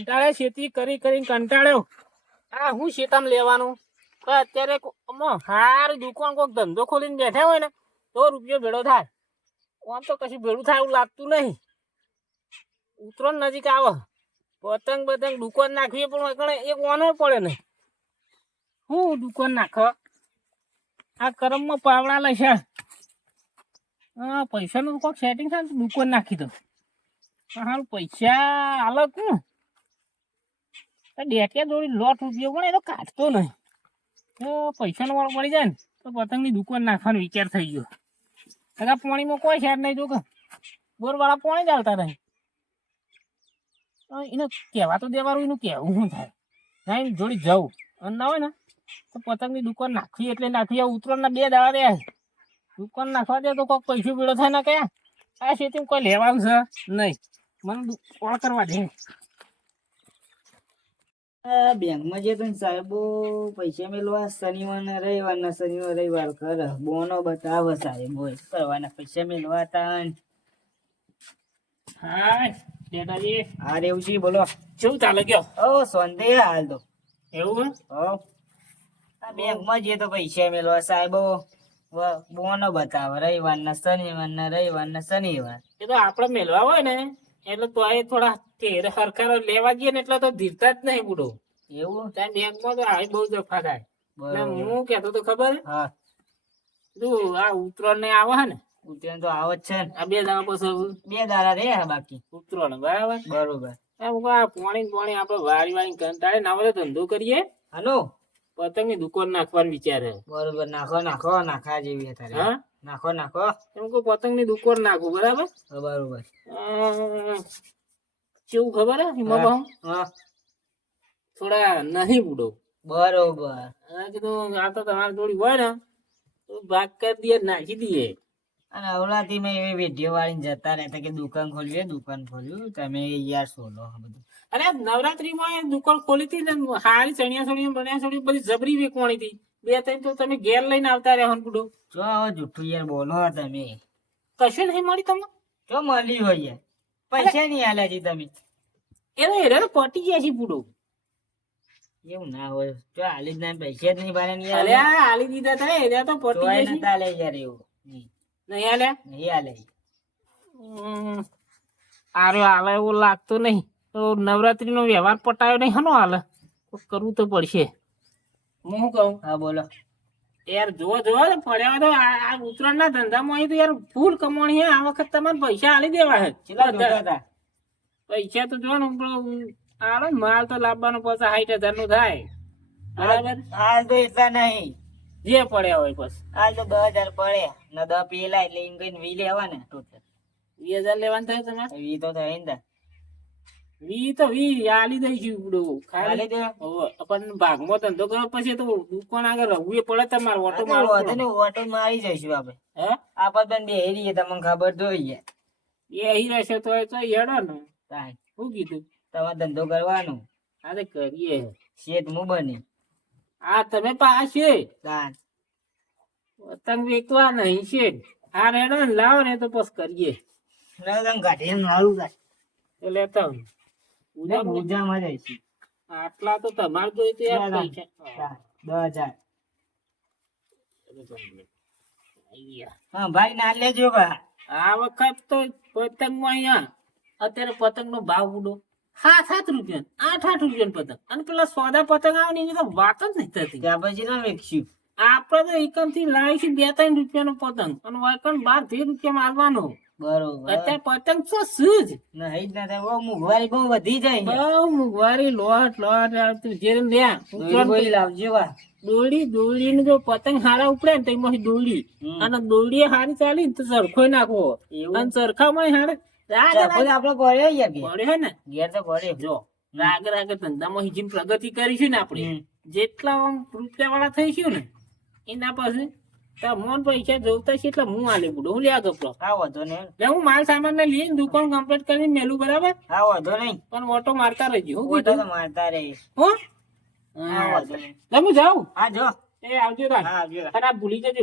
કંટાળે ખેતી કરી કરીને કંટાળ્યો. આ હું શેતામ લેવાનું? પણ અત્યારે હારી દુકાન કોઈક ધંધો ખોલીને બેઠા હોય ને, તો રૂપિયો ભેળો થાય. આમ તો કશું ભેળું થાય એવું લાગતું નહીં. ઉતરણ નજીક આવે. પતંગ બતંગ દુકાન નાખવી પણ એકણે એક ઓનો પડે ને હું દુકાન નાખ? આ કરમમાં પાવડા લેશે હા, પૈસાનું કોઈક સેટિંગ થાય દુકાન નાખી દઉં. હારું પૈસા અલગ હું? ડેટિયા દોડી લોટ રૂપિયો પણ એનો કાઢતો નહીં. તો પૈસાનો વાળો પડી જાય ને, તો પતંગની દુકાન નાખવાનો વિચાર થઈ ગયો. કાકા પાણીમાં કોઈ શેર નહીં જોકે બોરવાળા પાણી આવતા નહીં. એને કહેવા તો દેવાનું એનું કહેવું શું થાય? નહીં જોડી જવું. અને ના હોય ને, તો પતંગની દુકાન નાખવી એટલે નાખવી. આ ઉત્તરાયણના બે દાડા રહ્યા દુકાન નાખવા દે તો કોઈક પૈસો ભેળો થાય ને કયા આ ખેતી કોઈ લેવાનું છે? નહીં. મને દુ- ઓળ કરવા દે? બેંકમાં જે તો સાહેબો પૈસા મેળવા શનિવાર ને રવિવાર ના શનિવાર રવિવાર કરે. બોનો બતાવે સાહેબો કરવાના. પૈસા મેળવા તા હા હા રેવજી બોલો. શું ચાલે ગયો? ઓ સોંધે હાલ તો. એવું હે? આ બેંકમાં જે તો પૈસા મેળવા સાહેબો બોનો બતાવે. રવિવાર ના શનિવાર ના રવિવાર ના શનિવાર. એ તો આપણે મેળવા હોય ને. એટલે તો એ થોડા તેર સરકાર લેવા જઈએ ને એટલે તો ધીરતા જ નહીં બુડો. એવું? ત્યાં બેંકમાં તો આવી બહુ જફા થાય. હું કેતો તો ખબર? તું આ ઉત્તરાયણ ને આવે ને. ઉત્તરાયણ તો આવે જ છે આ બે દાડા પછી બે દાડા રે બાકી. ઉત્તરાયણ બરાબર? બરોબર. એમ આ પોણી પોણી આપણે વારી વારી કંટાળે ના તો ધંધો કરીએ. હાલો? પતંગની દુકાન નાખવાનું વિચારે બરોબર. નાખો નાખો નાખા જેવી હતા હા? નાખો નાખો. એમ કો પતંગની દુકાન નાખો બરાબર? બરોબર. કેવું ખબર હે હિમા હા થોડા નહીં બુડો બરોબર. કીધું આ તો તમારી જોડી હોય ને તો ભાગ કરી દઈએ નાખી દઈએ. અને અવલાથી મેં એવી વીડિયો વાળીને જતા રહેતા કે દુકાન ખોલ્યું દુકાન ખોલ્યું. તમે યાર સોલો બધું. અરે નવરાત્રીમાં દુકાન ખોલી હતી ને હારી ચણિયા ચોળી બન્યા ચોળી બધી જબરી વેકવાણી હતી. બે ત્રણ તો તમે ઘેર લઈને આવતા રહ્યા હનકુડો જો આવો જુઠ્ઠું યાર બોલો તમે. કશું નહીં મળી તમને? જો મળી હોય યાર. પૈસા નહીં આલ્યા છે તમે. એ તો હેરે પટી ગયા છે પૂડો એવું ના હોય. જો આલી જ ના પૈસા જ નહીં ભરે નહીં આલે આલી દીધા તા હેરે તો પટી ગયા છે. નતા આલે યાર એવું. નહીં આલે નહીં આલે હમ, આરે હાલે એવું લાગતું નહીં. તો નવરાત્રીનો વ્યવહાર પટાયો નહીં હનો હાલે. કરવું તો પડશે. હું શું કહું? હા બોલો. યાર જો જો પડ્યા તો આ ઉત્તરાયણ ના ધંધામાં અહીં તો યાર ફૂલ કમાણી આ વખત તમારે પૈસા આલી દેવા હતા? પૈસા તો જો ને આલો માલ તો લાવવાનો પછી સાઠ હજારનું થાય. બરાબર? હાલ તો એટલા નહીં. જે પડ્યા હોય બસ. હાલ તો દસ હજાર પડે ને દસ પેલા એટલે એમ કઈ વી લેવા ને ટોટલ. વીસ હજાર લેવાનું થાય તમારે? વી તો થાય ને. વી તો વી આલી દઈશું બુડો ખાલી દે. પણ ભાગમાં ધંધો કરો પછી તો દુકાન આગળ રહવું એ પડે તમારે ઓટો મારો નહીં, ઓટો મારી જઈશું આપણે. હે? આપણ પણ બે હેરીએ તમને ખબર તો હોય. એ અહીં રહેશે તો તો હેડો ને. કાઈ. શું કીધું? તમારે ધંધો કરવાનો. આ તો કરીએ. શેઠ હું બની. આ તમે પાછે તાન પતંગ વેચવા નહીં છે. આ રેડો ને લાવો ને તો પછી કરીએ. ના તમે કાઢીને મારું કાઢ. તો લેતા આવું. ને પૂજામાં જઈશું આટલા તો તમારે જોઈ તો યાર ના, ના. પૈસા દસ હજાર. હા ભાઈ ના લેજો બા. આ વખત તો પતંગમાં અહીંયા અત્યારે પતંગનો ભાવ ઉડો. સાત સાત રૂપિયા આઠ આઠ રૂપિયા પતંગ. અને પેલા સોદા પતંગ આવે ને એની તો વાત જ નહીં થતી. પછી ના વેચ્યું આપડે તો એકમથી લાવીશું બે ત્રણ રૂપિયાનો પતંગ. અને વાયકણ બાર તેર રૂપિયા મારવાનો બરોબર. અત્યારે પતંગ તો શું જ. નહીં જ ના બહુ મોંઘવારી બહુ વધી જાય બહુ મોંઘવારી લોટ લોટ આવતું જે લાવજો ને પતંગ હારા ઉપડે ને તો એમાંથી અને દોડી હારી ચાલી ને તો સરખો નાખવો? અને સરખામાં હારે આપડે પડ્યો યાર. ને? ઘેર તો પડ્યો. જો રાગ રાગ ધંધામાં હિજીન પ્રગતિ કરીશું ને આપણે જેટલા રૂપિયા વાળા થઈશું ને એના પાસે મોન પૈસા જોતા છે એટલે હું માલિક બુડો હું લ્યા ગપડો. હા વાંધો નહીં. એટલે હું માલ સામાન ને લઈને દુકાન કમ્પ્લીટ કરીને મેલું બરાબર? હા વાંધો નહીં. પણ ઓટો મારતા રહેજો હું ઓટો તો મારતા રહે. હો? હા વાંધો નહીં. લે હું જાઉં. હા જો. એ આવજો તાર. હા આવજો અને ભૂલી જજો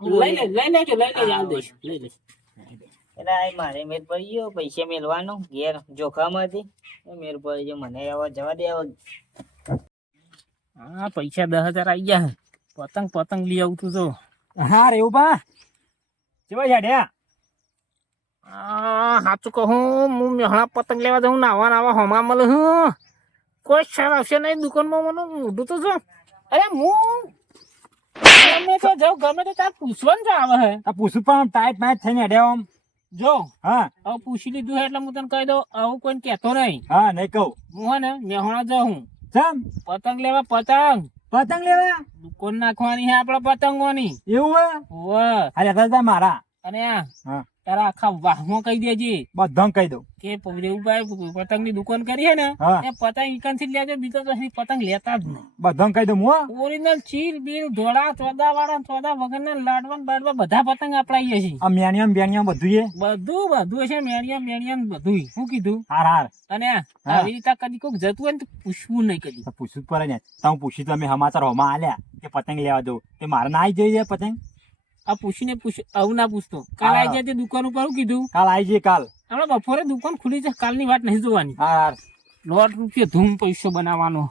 લઈ લે લઈ લેજો લઈ લેજો આવ દઈશ લઈ લે એટલે આ મારે મેર પડી ગયો પૈસા મેળવાનો ઘેર જોખમ હતી મેર પડી ગયો મને હવે જવા દે હા પૈસા દસ હજાર આવી ગયા પતંગ પતંગ લઈ આવું તું હા રે ઊભા કેવા આ સાચું કહું હું મેહણા પતંગ લેવા જાઉં નાવા નાવા હમા મળે હું. કોઈ ક્ષણ આવશે નહીં દુકાનમાં મને મોઢું તો છું અરે હું ગમે તો જાઉં ગમે તો તાર પૂછવાનું જ આવે હે. આ પૂછું પણ ટાઈટ માઇટ થઈને હેડ્યા આમ. જો હા. હવે પૂછી લીધું હે એટલે હું તને કહી દઉં આવું કોઈને કહેતો નહીં. હા નહીં કહું. હું હે ને મેહણા જાઉં. પતંગ લેવા પતંગ. પતંગ લેવા? દુકાન નાખવાની હે આપડે પતંગોની. એવું હે? વાહ અરે મારા. અને આ હા. તારા આખા વાહમાં કહી દેજે. બધા કહી દઉં. કે રેવુભાઈ પતંગની દુકાન કરી હે ને એ પતંગ ઇકનથી લેજો બીજો તો પતંગ લેતા જ નહીં. બધા કહી દઉં હું ઓરિજિનલ ચીલ બીલ ધોળા ચોદા વાળા ચોદા વગરના લાડવા બાડવા બધા પતંગ આપડાઈએ છીએ. આ મેણિયમ બેણિયમ બધું એ બધું બધું છે મેણિયમ મેણિયા બધું શું કીધું? હાર હાર. અને આવી રીતે કદી કોઈક જતું હોય ને તો પૂછવું નહીં કદી. પૂછવું પડે ને. તો હું પૂછી તમે સમાચાર હોમાં આલ્યા કે પતંગ લેવા દઉં તે મારે ના આવી જઈએ પતંગ? આ પૂછીને પૂછ આવું ના પૂછતો. કાલ આવી જાય તે દુકાન ઉપર કીધું. કાલ આવી જાય કાલ. હમણાં બપોરે દુકાન ખુલી છે કાલની વાત નહીં જોવાની. હાર દોઢ રૂપિયા ધૂમ પૈસો બનાવવાનો.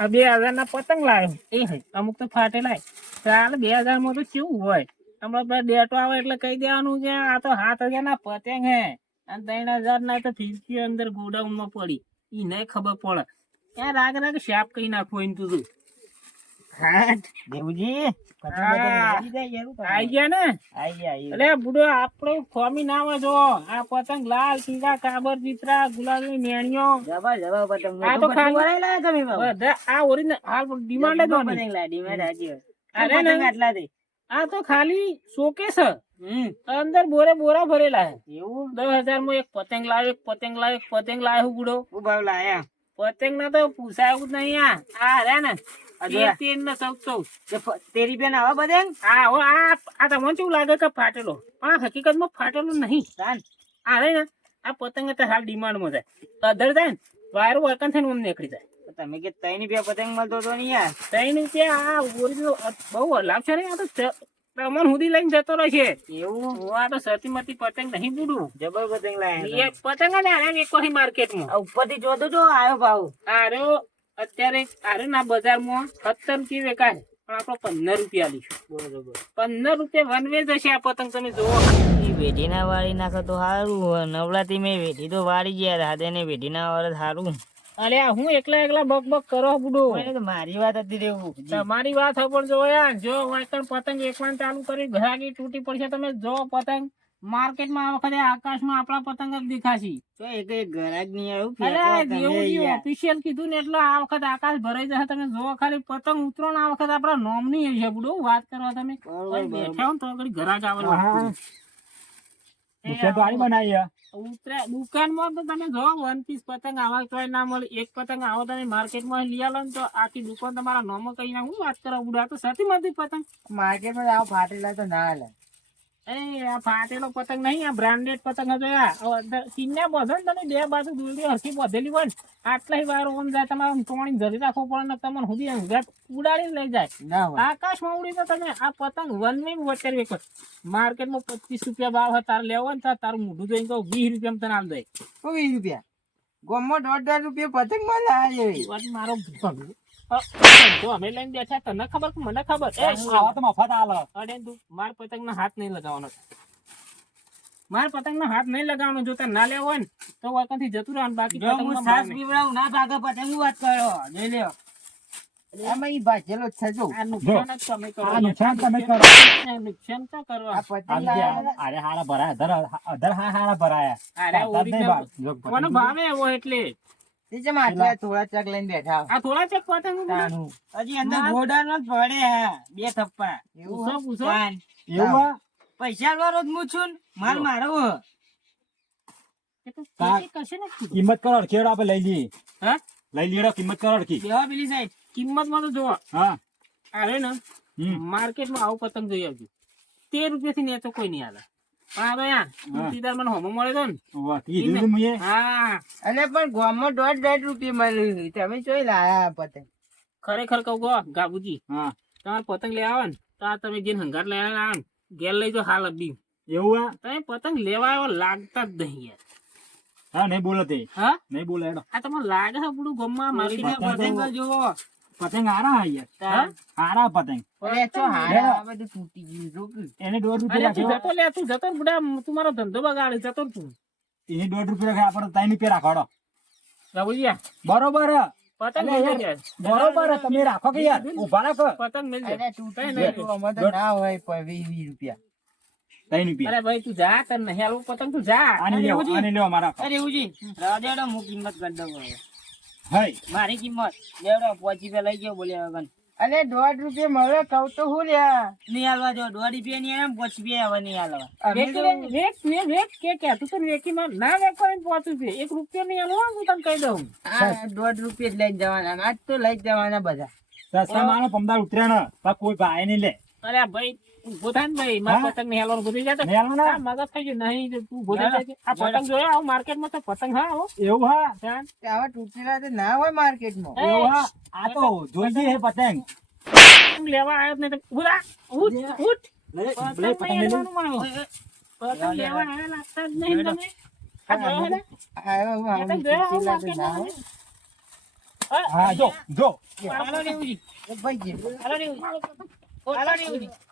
આ બે હજાર ના પતંગ લાવ્યો એ હે અમુક તો ફાટેલા ચાલ બે હજારમાં તો કેવું હોય? હમણાં પેલા ડેટો આવે એટલે કહી દેવાનું કે આ તો સાત હજાર ના પતંગ હે. અને ત્રણ હજાર ના તો ફીરકી અંદર ગોડાઉનમાં પડી. ઈ નહીં ખબર પડે. ત્યાં રાગ રાગ શાપ કહી નાખવું એને તું તું. હા. દેવજી પતંગ હા. બતંગ લઈ જાય યાર તમે. આઈ ગયા ને? આઈ ગયા આઈ બુડો આપણે ખોમી ના જો આ પતંગ લાલ પીળા કાબર ચિત્રા ગુલાબી મેણિયો જબર જબર પતંગ આ તો ખાલી- લાયા તમે બધા આ ઓરિજિનલ હાલ ડિમાન્ડ જ જબરદસ્ત હોય પતંગ લાયા, demand હાચી વાત. અરે ને. આટલા દે. આ તો ખાલી શોકેસ. અંદર બોરે બોરા ભરેલા એવું? દસ હજારમાં એક પતંગ લાવ્યો એક પતંગ લાવ્યો એક પતંગ લાવ્યો બુડો. શું ભાવ લાયા? પતંગ ના તો પૂછાયું જ નહીં આ. આ રે ને. તેર જોયા. તેર ને ચૌદ ચૌદ તે પ- ના પતંગ આ હો આ આ તમને કેવું લાગે કે ફાટેલો. પણ આ હકીકતમાં ફાટેલો નહીં. તાન. આ રે ને આ પતંગ તો હાલ ડિમાન્ડમાં જાય. અધર થાય ને વાયરો વળકન થઈને ઓમ નીકળી જાય. તમે કે ત્રણ બે પતંગ મળતો તો ને યાર. ત્રણ રૂપિયા આ ઓરિજિનલ બહુ છે ને આ તો પ્રમાણ સુધી લઈને જતો રહેશે. એવું? આ તો સરતી મતી પતંગ નહીં બુડું જબર પતંગ લાયા પતંગ જ આરે વેકો માર્કેટમાં. ઉપરથી જોતો જો આવ્યો ભાવ. આરો. અત્યારે અરે ના બજારમાં સત્તર રૂપિયા વેકાય પણ આપણો પંદર રૂપિયા લઈશું. બરોબર. પંદર રૂપિયા વન વે જશે આ પતંગ તમે જોવો વેઢી વેઢીના વાળી નાખો તો સારું નવરાત્રી મેં વેઢી તો વાળી ગયા. રાધે ને વેઢીના વાળે સારું અરે આ હું એકલા એકલા બક બક કરો બુડો. મારી વાત હતી રેવું તમારી વાત હોય પણ જો યાર જો વાયકણ પતંગ એકવાર ચાલુ કરી ઘરાકી તૂટી પડશે તમે જો પતંગ. માર્કેટમાં આ વખતે આકાશમાં આપણા પતંગ જ દેખાશે. તો એક એક ઘરાક નહીં આવ્યું તમે ઓફિશિયલ કીધું ને એટલે આ વખત આકાશ ભરાઈ જશે. તમે જો ખાલી પતંગ ઉતરો આ વખત આપણા નોમની હશે બુડો વાત કરવા તમે. બેઠા હો તો આગળ ઘરાક આવે તો દુકાનમાં તો તમે જો વન પીસ પતંગ આવા તોય ના મળે એક પતંગ આવો તમે માર્કેટમાં લઈ આવો ને તો આખી દુકાન તમારા નોમો કઈ ના હું વાત કરો બુડા તો સતી માંથી પતંગ. માર્કેટમાં આવો ફાટેલા તો ના હાલે. એ આ ફાટેલો પતંગ નહીં આ બ્રાન્ડેડ પતંગ હતો આ. સીને બધો ને તમે બે બાજુ દોરી હરખી બધેલી હોય ને આટલા વાર ઓમ જાય તમારે ટોણી ધરી રાખવો પડે ને તમને સુધી ઉડાડીને લઈ જાય. ના આકાશમાં ઉડી તો તમે આ પતંગ વન में વચ્ચે વેકો માર્કેટમાં પચીસ રૂપિયા ભાવ હોય તારે લેવો ને તારું મોઢું જોઈને કહું વીસ રૂપિયા તને આમ દે વીસ રૂપિયા. ગોમમાં દોઢ દોઢ રૂપિયા પતંગમાં વાત મારો ભગવો. અમે લઈને બેઠા તને ખબર મને ખબર એ આવા તો મફત આલે અરે તું માર પતંગનો હાથ નહીં લગાવવાનો માર પતંગનો હાથ નહીં લગાવવાનો જો તારે ના લેવો હોય ને તો વાંકાથી જતું રહેવાનું બાકી જો હું સાસ ભાવ ના ભાગે પતંગ વાત કરો જોઈ લ્યો એમાં ઈ ભાજેલો છે જો આ નુકસાન તમે કરો આ નુકસાન તમે કરો. નુકસાન તો કરો આ પતંગ અરે હારા ભરાયા અધર અધર હા હારા ભરાયા અરે. જો કોનો ભાવે એવો એટલે માથે થોડા ચક લઈને બેઠા આ થોડા ચેક પતંગ. હજી અંદર ઘોડાનો જ પડે હે બે થપ્પા. પૂછો, પૂછો. એવું પૈસા વાળો જ હું છું માલ મારો ને. કિંમત કરો અડખી આપણે લઈ લઈએ. હા? લઈ લીડો કિંમત કરો અડખી. બેહો પેલી સાઈડ. કિંમતમાં તો જોવો હા. અરે ને માર્કેટમાં આવું પતંગ જોઈ આવજો. તેર રૂપિયાથી તો કોઈ નહીં આલે પણ આ તો મને હોમો મળે તો ને. વાહ, કીધું તું મુએ. હા. અને પણ ગામમાં દોઢ દોઢ રૂપિયા મળ્યું તમે જોઈ લાયા પતંગ? ખરેખર કહું ગો ગાબુજી. હા. તમારે પતંગ લેવા આવે ને તો આ તમે જેને હંગાર લેવા આવે ને ઘેર લઈ જાઓ હાલ અબી એવું તમે પતંગ લેવા આવ્યો લાગતા જ નહીં યાર. હા નહીં બોલો તે. હા? નહીં બોલે આ તમારે લાગે છે આપણું ગમમાં મારી પતંગ જોવો પતંગ હારા હા યાર. હારા પતંગ. અરે ચો હારા? આ બધું તૂટી ગયું જો એને દોઢ રૂપિયા તું જતો લે તું જતો ને બુડા તું મારો ધંધો બગાડે જતો તું. એને દોઢ રૂપિયા રાખ્યા આપણે ત્રણ રૂપિયા રાખો બાબુજી બરોબર. હે. પતંગ બરોબર. તમે રાખો કે યાર? ઊભા રાખો. પતંગ મેલ અરે તૂટી નહીં. તો તો ના હોય પણ વીસ વીસ રૂપિયા. ત્રણ રૂપિયા. અરે ભાઈ તું જા તને નહીં પતંગ તું જા. અને લેવો એવું લેવો મારા અરે ઉજી. રાહ હું કિંમત કરી દઉં મારી કિંમત. લેવડો પહોંચી પે લઈ ગયો બોલ્યા વગર. અરે દોઢ રૂપિયા મળે કહું તો હું લ્યા. નહીં હાલવા જો દોઢ રૂપિયા નહીં આવે પહોંચી પે હવે નહીં હાલવા. વેકી લે, વેક કે કે તું તો વેકી માં ના વેક કરીને પહોંચું છે એક રૂપિયો નહીં હાલવા હું તને કહી દઉં. આ દોઢ રૂપિયા જ લઈ જવાના આજ તો લઈ જવાના બધા. સસ્તા મારો પમદાર ઉતર્યા ના. કોઈ ભાઈ નહીં લે. અરે ભાઈ ઊભો થાય ને ભાઈ મારા પતંગ ને હાલવાનું ભૂલી હાલવાના? મગજ થઈ ગયું. નહીં તું ભૂલી જાય આ પતંગ જોયા? આવું માર્કેટમાં તો પતંગ હા આવો એવું હા. આવા તૂટેલા તો ના હોય માર્કેટમાં. એવું હા. આ તો જોઈએ હે પતંગ. પતંગ લેવા આવ્યો ને નહીં ઉઠ, ઉઠ. પતંગ લેવા. આવ્યા લાગતા જ નહીં તમે. આ જોયો હે. પતંગ જોયા આવું માર્કેટમાં હા. જો જો. હાલો રેવજી. ભાઈ હાલો રેવજી. પતંગ હાલો ને મારો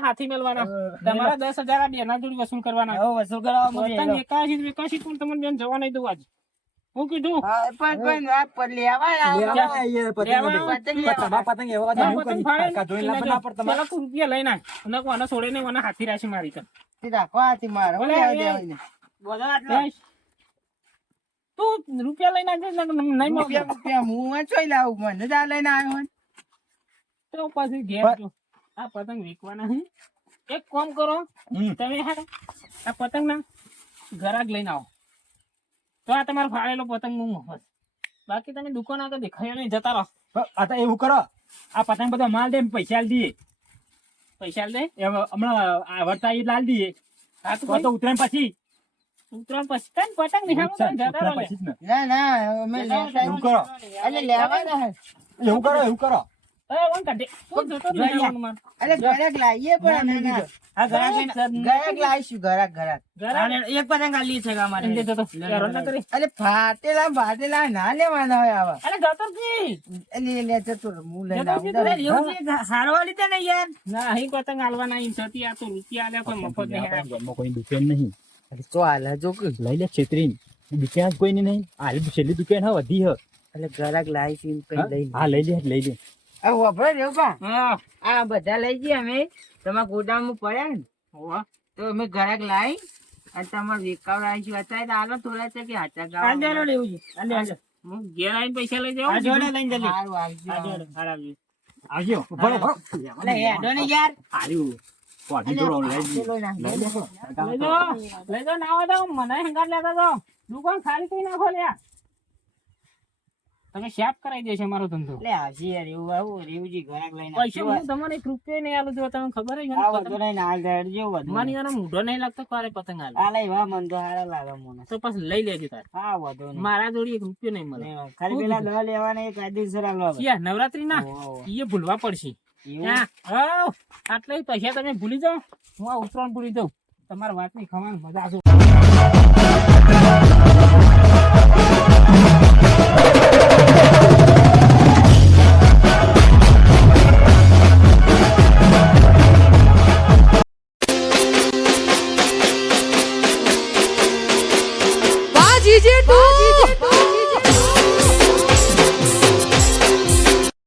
હાથી મેલવાના તમારા દસ હજાર બેના જોડી વસૂલ કરવાના વસૂલ કરાવવા એકાશી એકાશી પણ તમને બેન જવા નહીં દઉં આજે હું કીધું પણ પણ આ પર લેવા પતંગ એવો ના તમારે. રૂપિયા લઈને આય. અને કોને છોડે હાથી રાશી મારી કર રાખો હાથી મારો. બોલે, ને. તું રૂપિયા લઈને આવજે નહીં રૂપિયા. રૂપિયા હું વાંચોય લાવું? મને જ આ લઈને આવ્યો. તો પછી ઘેર જો. આ પતંગ વેચવાના હે એક કામ કરો. તમે હા આ પતંગ ના ઘરાક લઈને આવો. તો આ તમારો ફાળેલો પતંગ હું મફત. બાકી તમે દુકાન આગળ દેખાયો નહીં જતા રહો. આ તો એવું કરો. આ પતંગ બધો માલ દે પૈસા દઈએ. પૈસા દે. હમણાં વર્તા એ લાલ દઈએ. હા તો તો પછી ઉતરણ પછી તને પતંગ નિહાળો જતા રહો ઉતરાયણ લે. પછી જ ને ના ના અમે એવું કરો અરે લેવાના હે. એવું કરો એવું કરો એ વન કાઢે. તું જોતો નહીં આવવાનું મારે. અરે ઘરાક પણ ના, ના. આ ઘરાક લઈને- ઘરાક લાવીશું ઘરાક ઘરાક ઘરાક? એક પતંગ આલી છે અમારે એમ તો. હેરાન ના કરી. અરે ફાટેલા ફાટેલા ના લેવાના હોય આવા અરે જતો નહીં. એટલે લે જતો હું હારવા લીધા ને યાર ના અહીં પતંગ હાલવાના અહીં જતી આ તો રૂપિયા આલ્યા કોઈ મફત નહીં કોઈ દુકાન નહીં તો હાલ જો લઈ લે છેતરી દુકાન કોઈ નહીં. હાલ છેલ્લી દુકાન હા વધી હ. એટલે ઘરાક લાવીશું કઈ લઈ હા લઈ લે લઈ લે. આ વાપરે પા હા. આ બધા લઈ ગયા અમે. તમારા ગોડાઉનમાં પડ્યા ને? હોવા. તો અમે ઘરાક લાવી અને તમારે વેકાવડાવીશું અત્યારે તો હાલો થોડા છે કે હાચા આ લેલો લેવું છે. આ લેજો. હું ઘેર આવીને પૈસા લઈ જાઉં. આ જોડે લઈને જલ્દી. હારું આવજો. આ જોડે. હાર આવજો. આવજો ભરો ભરો એટલે હેડો ને યાર. હાર્યું પાટી તો લઈ લે લઈ લે. લઈ જાઓ, ના હોય તો મને હંગાત લેતા જાઓ. દુકાન ખાલી કરી નાખો લ્યા. તમે શેપ કરાવી દેશે મારો ધંધો લે આવશે યાર એવું આવું રેવજી ઘરાક લઈને પૈસા હું તમને એક રૂપિયો નહીં આલું જો તમને ખબર જ આ વધુ નહીં ના હાલ જેવું વધુ મને. એનો મૂઢો નહીં લાગતો કારે પતંગ હાલે આ લઈ વા મન તો હારા લાગે મને તો પછી લઈ લેજો તાર હા વધુ નહીં મારા જોડી એક રૂપિયો નહીં મળે ખાલી પેલા દવા લેવાના એક આદિસરા લો હવે. નવરાત્રી ના. એ ભૂલવા પડશે આટલા પૈસા તમે ભૂલી જાઓ. હું આ ઉત્તરાયણ ભૂલી જાઉં. તમારી વાતની ખમાન મજા આવશે.